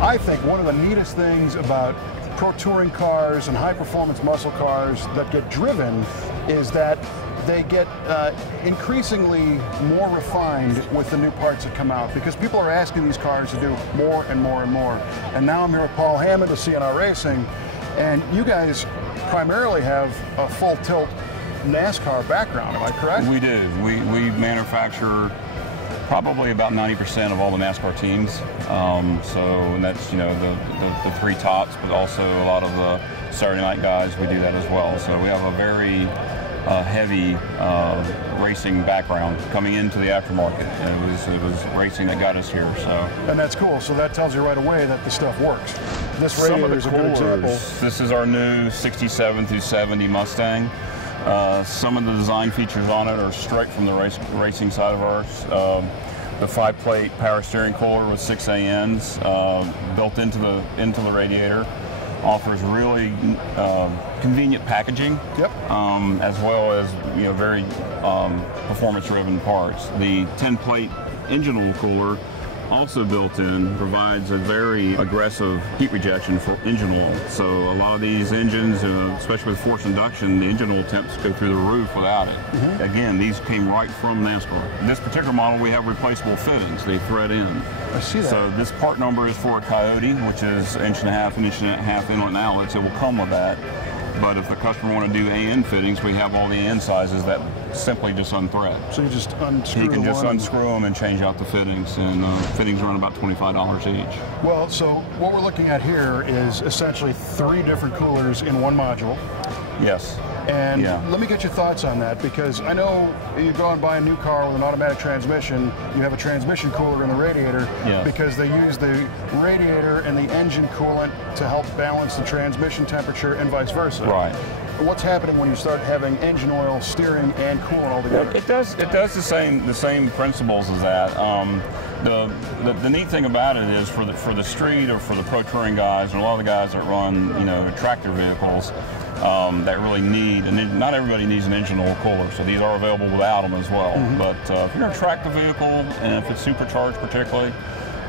I think one of the neatest things about pro touring cars and high performance muscle cars that get driven is that they get increasingly more refined with the new parts that come out, because people are asking these cars to do more and more and more. And now I'm here with Paul Hammond of C&R Racing, and you guys primarily have a full tilt NASCAR background, am I correct? We do. We manufacture probably about 90% of all the NASCAR teams. And that's, you know, the three tops, but also a lot of the Saturday night guys, we do that as well. So we have a very heavy racing background coming into the aftermarket. And it was racing that got us here. So. And that's cool. So that tells you right away that the stuff works. This radiator is a good example. This is our new 67 through 70 Mustang. Some of the design features on it are straight from the racing side of ours. The 5-plate power steering cooler with 6 ANs built into the radiator offers really convenient packaging. Yep. As well as, you know, very performance-driven parts. The 10-plate engine oil cooler, also built in, provides a very aggressive heat rejection for engine oil. So a lot of these engines, especially with forced induction, the engine oil temps go through the roof without it. Mm-hmm. Again, these came right from NASCAR. This particular model, we have replaceable fittings. They thread in. I see that. So this part number is for a Coyote, which is 1.5 inch inlet and outlets. It will come with that. But if the customer want to do AN fittings, we have all the AN sizes that simply just unthread. So you just unscrew them. You can just unscrew them and change out the fittings, and fittings run about $25 each. Well, so what we're looking at here is essentially 3 different coolers in one module. Yes. And let me get your thoughts on that, because I know you go and buy a new car with an automatic transmission, you have a transmission cooler in the radiator, because they use the radiator and the engine coolant to help balance the transmission temperature and vice versa. Right. What's happening when you start having engine oil, steering, and coolant all together? It does the same principles as that. The neat thing about it is for the street or for the pro touring guys, and a lot of the guys that run, you know, tractor vehicles, that really need, and not everybody needs an engine oil cooler, so these are available without them as well. Mm-hmm. But if you're going to track the vehicle, and if it's supercharged particularly,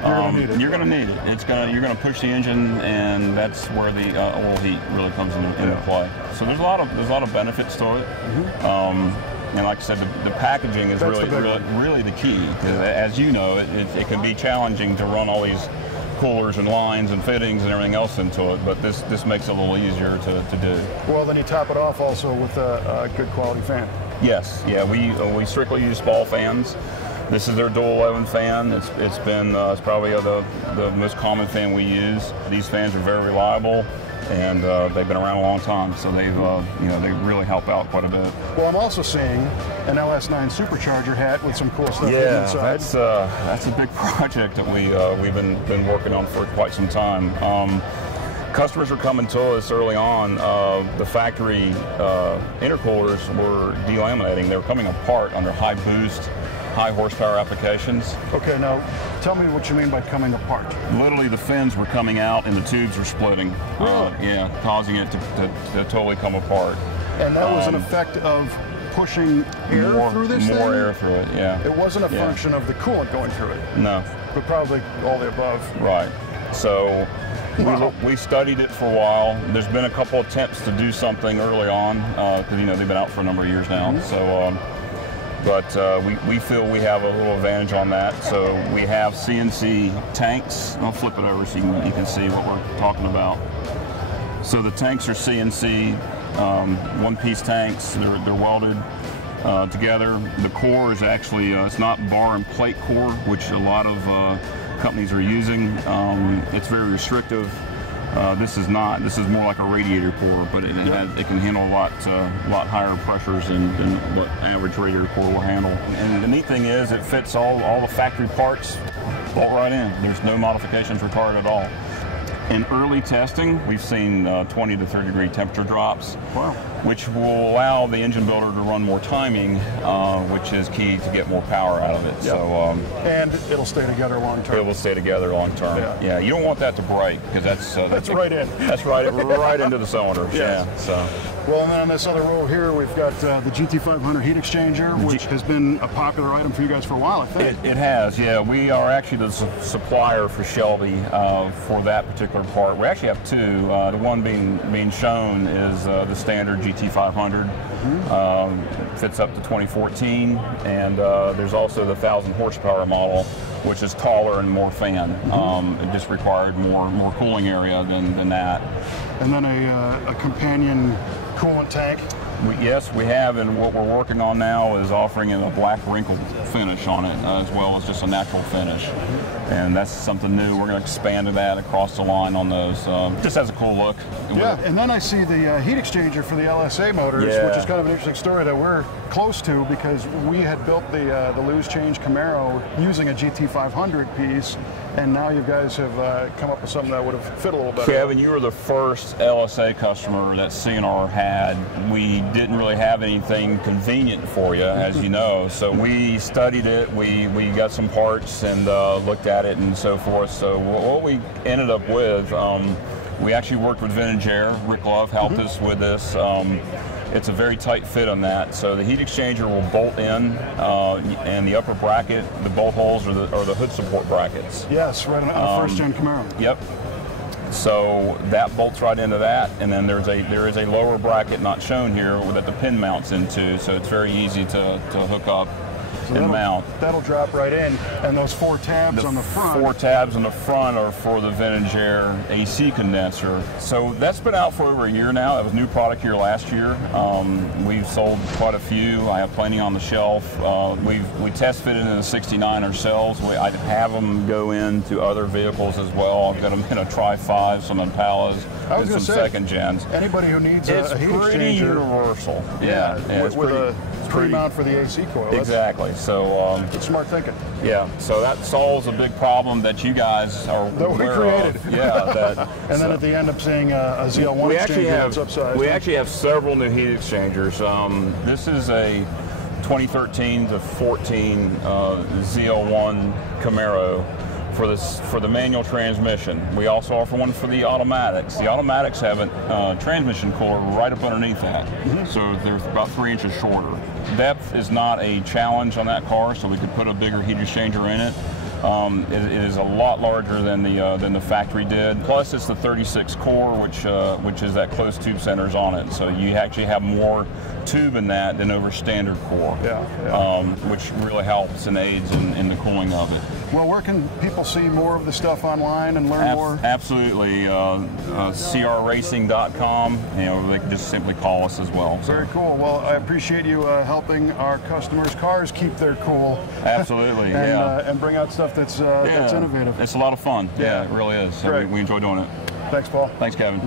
you're going to need it. You're going to push the engine, and that's where the oil heat really comes into play. So there's a lot of benefits to it. Mm-hmm. And like I said, the packaging is really the key. As you know, it can be challenging to run all these coolers and lines and fittings and everything else into it, but this makes it a little easier to do. Well, then you top it off also with a good quality fan. Yes, yeah, we strictly use ball fans. This is their dual 11 fan. It's probably the most common fan we use. These fans are very reliable, and they've been around a long time, so they really help out quite a bit. Well, I'm also seeing an LS9 supercharger hat with some cool stuff inside. That's a big project that we've been working on for quite some time. Customers were coming to us early on. The factory intercoolers were delaminating. They were coming apart under high boost, high horsepower applications. Okay, now tell me what you mean by coming apart. Literally, the fins were coming out and the tubes were splitting. Really? Causing it to totally come apart. And that was an effect of pushing air through this thing? More air through it, yeah. It wasn't a function of the coolant going through it? No. But probably all the above. Right. So we studied it for a while. There's been a couple attempts to do something early on, because they've been out for a number of years now. Mm-hmm. So. But we feel we have a little advantage on that. So we have CNC tanks. I'll flip it over so you can see what we're talking about. So the tanks are CNC, one-piece tanks. They're welded together. The core is actually, it's not bar and plate core, which a lot of companies are using. It's very restrictive. This is not. This is more like a radiator core, but it can handle a lot higher pressures than what average radiator core will handle. And the neat thing is, it fits all the factory parts bolt right in. There's no modifications required at all. In early testing, we've seen 20 to 30 degree temperature drops. Wow. which will allow the engine builder to run more timing, which is key to get more power out of it. Yep. So, and it'll stay together long term. It will stay together long term. Yeah, you don't want that to break, because that's right in. That's right into the cylinders. Yes. Yeah. So. Well, and then on this other row here, we've got the GT500 heat exchanger, which has been a popular item for you guys for a while, I think. It has, yeah. We are actually the supplier for Shelby for that particular part. We actually have two. The one being shown is the standard GT500. Fits up to 2014, and there's also the 1,000 horsepower model, which is taller and more fan. It just required more cooling area than that. And then a companion coolant tank. Yes, we have, and what we're working on now is offering a black wrinkle finish on it, as well as just a natural finish. And that's something new. We're going to expand that across the line on those. Just has a cool look. Yeah, and then I see the heat exchanger for the LSA motors, which is kind of an interesting story that we're close to, because we had built the loose change Camaro using a GT500 piece, and now you guys have come up with something that would have fit a little better. Kevin, you were the first LSA customer that C&R had. We didn't really have anything convenient for you, as you know, so we studied it, we got some parts and looked at it and so forth. So what we ended up with, we actually worked with Vintage Air. Rick Love helped us with this. It's a very tight fit on that. So the heat exchanger will bolt in, and the upper bracket, the bolt holes are the hood support brackets. Yes, right on a first-gen Camaro. Yep. So that bolts right into that, and then there is a lower bracket not shown here that the pin mounts into. So it's very easy to hook up. So and mount. That'll drop right in, and those 4 tabs on the front. 4 tabs on the front are for the Vintage Air AC condenser. So that's been out for over a year now. It was a new product here last year. We've sold quite a few. I have plenty on the shelf. We test fitted in the 69 ourselves. I have them go into other vehicles as well. I've got them in a Tri-5, some Impalas, and some second gens. Anybody who needs a heat exchanger. It's pretty universal. Yeah, with a pre-mount for the AC coil. Exactly. So it's smart thinking. Yeah. So that solves a big problem that you guys are aware created. of. Yeah. And then at the end up seeing a ZL1 exchanger that's upsized. We actually have several new heat exchangers. This is a 2013 to 14 ZL1 Camaro for the manual transmission. We also offer one for the automatics. The automatics have a transmission cooler right up underneath that, so they're about 3 inches shorter. Depth is not a challenge on that car, so we could put a bigger heat exchanger in it. It is a lot larger than the factory did. Plus, it's the 36 core, which is that closed tube centers on it. So you actually have more tube in that than over standard core, which really helps and aids in the cooling of it. Well, where can people see more of the stuff online and learn more? Absolutely, crracing.com. They can just simply call us as well. Very cool. Well, I appreciate you helping our customers' cars keep their cool. Absolutely, and bring out stuff that's innovative. It's a lot of fun. Yeah, it really is. So we enjoy doing it. Thanks, Paul. Thanks, Kevin.